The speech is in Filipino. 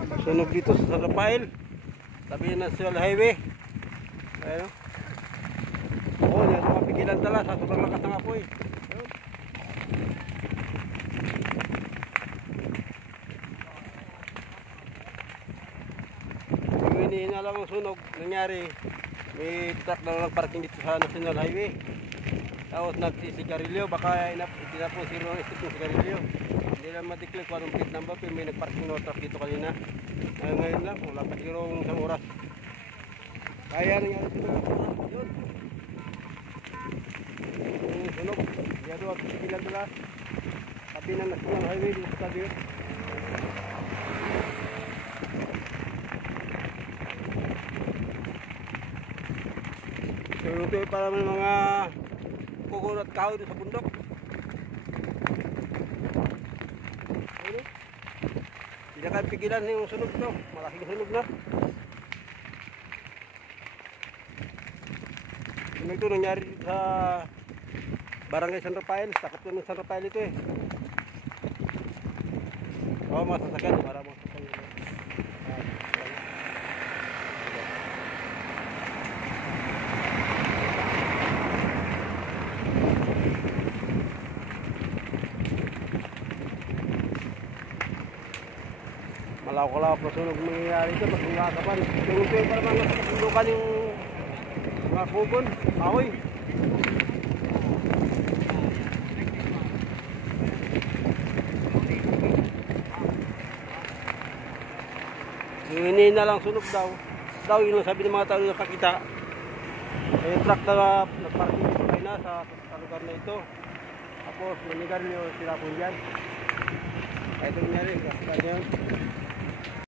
Sunog dito sa San Rafael, tabi ng National Highway. Ayun. Oh, yan ang mapigilan tala sa sobrang lakas ng apoy. Ayun. Hindi na lang ang sunog nangyari. May truck na lang parking dito sa National Highway. Tapos nagsisigarilyo, baka tinapos si Ron Estate ng sigarilyo. Hindi lang madiklik kung anong plate number, pero may nagparking na truck dito kanina. Ngayon lang, wala pa siguro isang oras. Kaya nangyari sila. Yun. Yung sunog. Yado at pigilan nila. Tabi ng National Highway dito sa tabi. So ito ay para mga kukunat kahoy sa bundok. Hindi na kayo pigilan yung sunog no. Malaking sunog na. Ito nangyari sa Barangay San Rafael. Sakop na ng San Rafael ito eh. Oo, masasakyan. Para masasakyan. Malawak-lawak na sunog nangyayari ito. Mas mga kapan. Ito yung para mga kapundukan yung mga kubon. Ahoy. Hinihin na lang sunog daw. Daw yun lang sabi ng mga tao na nakakita. Yung truck na nagparking dito kayo na sa lugar na ito. Tapos nanigar niyo sila po dyan. Ito nangyari. Kasi